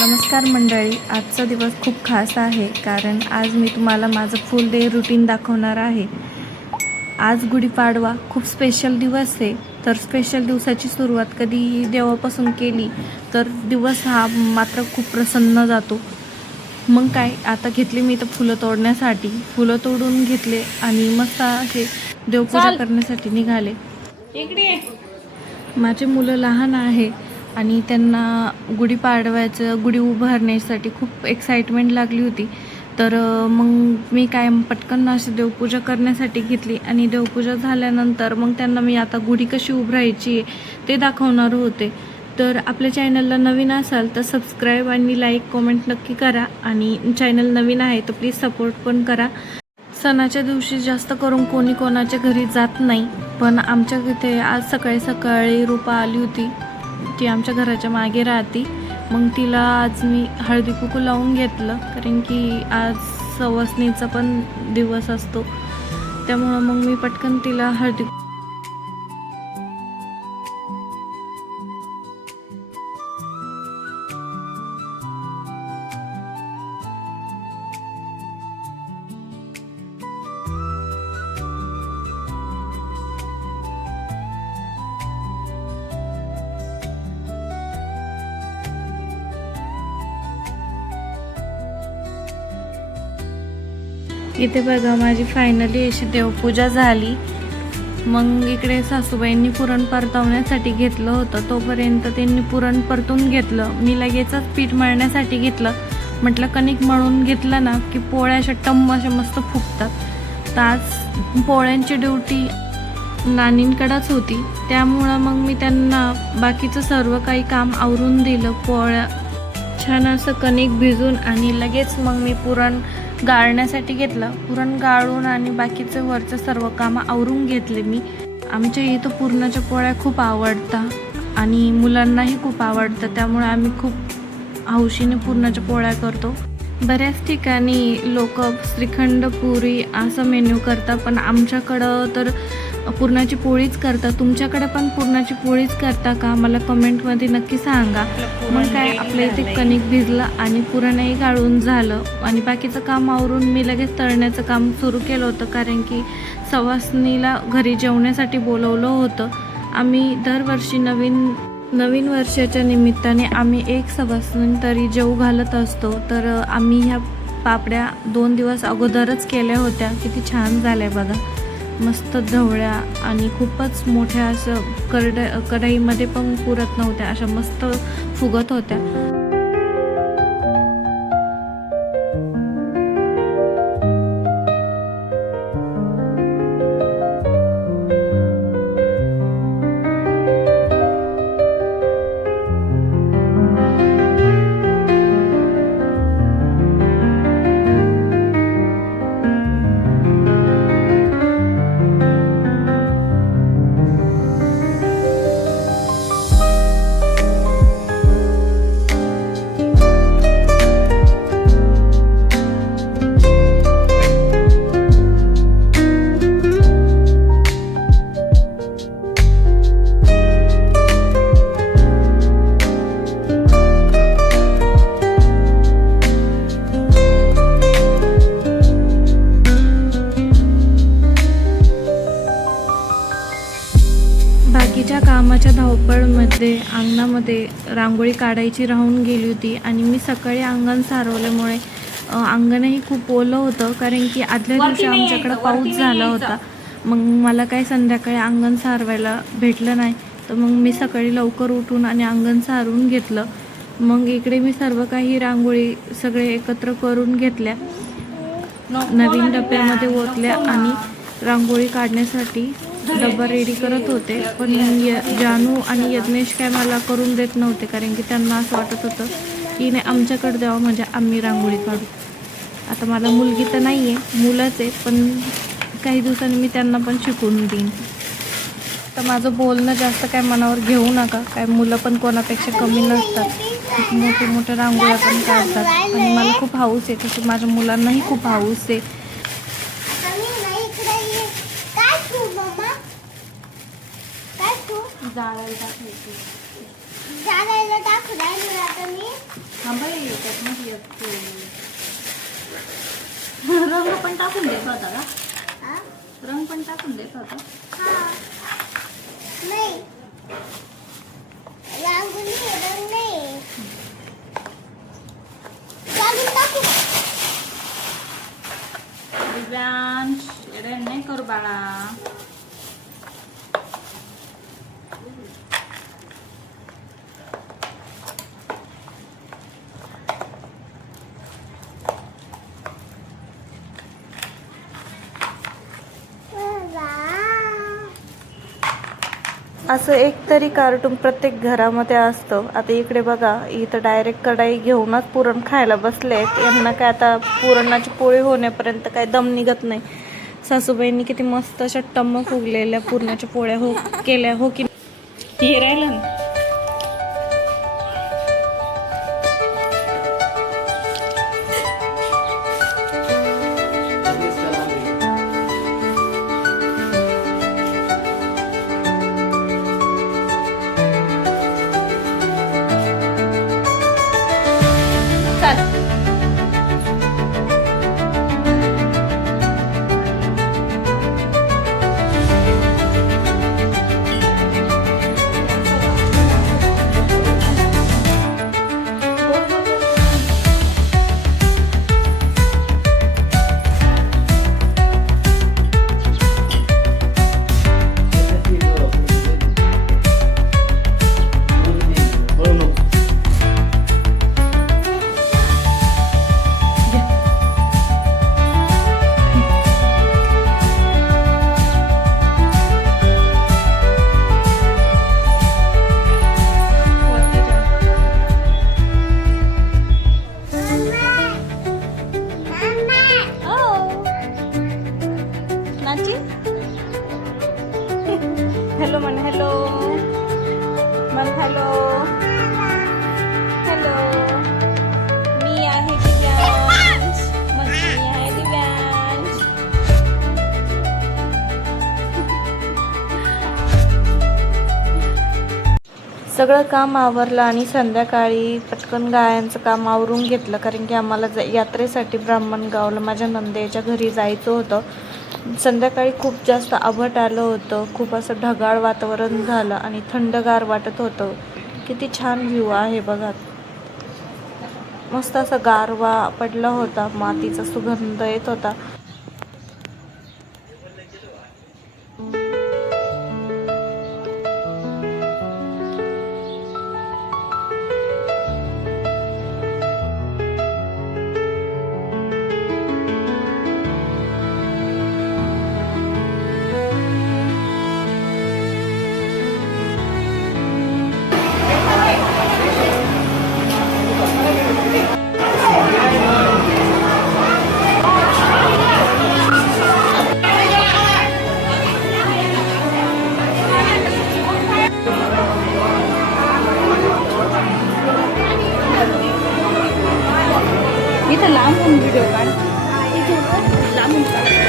नमस्कार मंडळी, आजचा दिवस खूप खास आहे कारण आज मी तुम्हाला माझं फुल डे रुटीन दाखवणार आहे। आज गुढीपाडवा खूप स्पेशल दिवस आहे। तर स्पेशल दिवसाची सुरुवात कधी देवापासून केली तर दिवस हा मात्र खूप प्रसन्न जातो। मग काय, आता घेतली मी तर फुलं तोडण्यासाठी, फुलं तोडून घेतले आणि मस्त असे देवपूजा करण्यासाठी निघाले। इकडे माझे मुलं लहान आहे आणि त्यांना गुढीपाडव्याचं गुढी उभारण्यासाठी खूप एक्साइटमेंट लागली होती। तर मग मी काय पटकन अशी देवपूजा करण्यासाठी घेतली आणि देवपूजा झाल्यानंतर मग त्यांना मी आता गुढी कशी उभारायची ते दाखवणार होते। तर आपल्या चॅनलला नवीन असाल तर सबस्क्राईब आणि लाईक कमेंट नक्की करा आणि चॅनल नवीन आहे तर प्लीज सपोर्ट पण करा। सणाच्या दिवशी जास्त करून कोणी कोणाच्या घरी जात नाही, पण आमच्या इथे आज सकाळी सकाळी रूपा आली होती। ती आमच्या घराच्या मागे राहते। मग तिला आज मी हळदी कुंकू लावून घेतलं कारण की आज सवासणीचा पण दिवस असतो, त्यामुळं मग मी पटकन तिला हळदी इथे बघा माझी फायनली अशी देवपूजा झाली। मग इकडे सासूबाईंनी पुरण परतवण्यासाठी घेतलं होतं, तोपर्यंत त्यांनी पुरण परतून घेतलं। मी लगेचच पीठ मळण्यासाठी घेतलं। म्हटलं कणिक मळून घेतलं ना की पोळ्या अशा टम्म अशा मस्त फुगतात। तर आज पोळ्यांची ड्युटी नानींकडेच होती, त्यामुळं मग मी त्यांना बाकीचं सर्व काही काम आवरून दिलं। पोळ्या छान असं कणिक भिजून आणि लगेच मग मी पुरण गाळण्यासाठी घेतलं। पुरण गाळून आणि बाकीचं वरचं सर्व कामं आवरून घेतले मी। आमच्या इथं पुरणाच्या पोळ्या खूप आवडतात आणि मुलांनाही खूप आवडतं, त्यामुळे आम्ही खूप हौशीने पुरणाच्या पोळ्या करतो। बऱ्याच ठिकाणी लोक श्रीखंड पुरी असं मेन्यू करतात, पण आमच्याकडं तर पुरणाची पोळीच करतात। तुमच्याकडे पण पुरणाची पोळीच करता का, मला कमेंटमध्ये नक्की सांगा। मग काय, आपल्या इथे कणिक भिजलं आणि पुरणही गाळून झालं आणि बाकीचं काम आवरून मी लगेच तळण्याचं काम सुरू केलं होतं कारण की सवासणीला घरी जेवण्यासाठी बोलवलं होतं। आम्ही दरवर्षी नवीन वर्षाच्या निमित्ताने आम्ही एक सवासणी तरी जेवू घालत असतो। तर आम्ही ह्या पापड्या 2 दिवस अगोदरच केल्या होत्या। किती छान झाल्या बघा, मस्त ढवळ्या आणि खूपच मोठ्या असं कढईमध्ये पण पुरत नव्हत्या, अशा मस्त फुगत होत्या। बाकीच्या कामाच्या धावपळमध्ये अंगणामध्ये रांगोळी काढायची राहून गेली होती आणि मी सकाळी अंगण सारवल्यामुळे अंगणही खूप ओलं होतं कारण की आदल्या दिवशी आमच्याकडं पाऊस झाला होता। मग मला काही संध्याकाळी अंगण सारवायला भेटलं नाही, तर मग मी सकाळी लवकर उठून आणि अंगण सारवून घेतलं। मग इकडे मी सर्व काही रांगोळी सगळे एकत्र करून घेतल्या, नवीन डब्यामध्ये ओतल्या आणि रांगोळी काढण्यासाठी डब्बा रेडी करत होते। पण जानू आणि यज्ञेश काय मला करून देत नव्हते कारण की त्यांना असं वाटत होतं की नाही आमच्याकडे द्यावं म्हणजे आम्ही रांगोळी काढू। आता मला मुलगी तर नाही आहे, मुलंच आहे, पण काही दिवसांनी मी त्यांना पण शिकवून देईन। तर माझं बोलणं जास्त काय मनावर घेऊ नका, काय मुलं पण कोणापेक्षा कमी नसतात, खूप मोठे मोठे रांगोळ्या पण काढतात आणि मला खूप हौस आहे, तशी माझ्या मुलांनाही खूप हौस आहे। जाळायला टाकायची, जाळायला टाकू राहिलो आता मी। बाई त्याच्यामध्ये रंग पण टाकून देत होता का? रंग पण टाकून देत होता? नाही रंग नाही टाकू दिव्यांश एवढे नाही करू बाळा. असं एकतरी कार्टून प्रत्येक घरामध्ये असतं. आता इकडे बघा, इथं डायरेक्ट कढाई घेऊनच पुरण खायला बसलेत. यांना काय आता पुरणाची पोळी होण्यापर्यंत काय दम निघत नाही. सासूबाईंनी किती मस्त अशा टम्म फुगलेल्या पुरणाच्या पोळ्या केल्या हो की हे राहिलं ना. हॅलो म्हण, हॅलो म्हण, हॅलो हॅलो. मी आहे दिव्यांश, मग मी आहे दिव्यांश. सगळं काम आवरलं आणि संध्याकाळी पटकन गायांचं काम आवरून घेतलं, कारण की आम्हाला यात्रेसाठी ब्राह्मणगावला माझ्या नंदेच्या घरी जायचं होतं. संध्याकाळी खूप जास्त आभट आलं होतं, खूप असं ढगाळ वातावरण झालं आणि थंडगार वाटत होतं. किती छान व्ह्यू आहे बघा. मस्त असा गारवा पडला होता, मातीचा सुगंध येत होता. इथं लांबून व्हिडिओ काढ, लांबून काढ.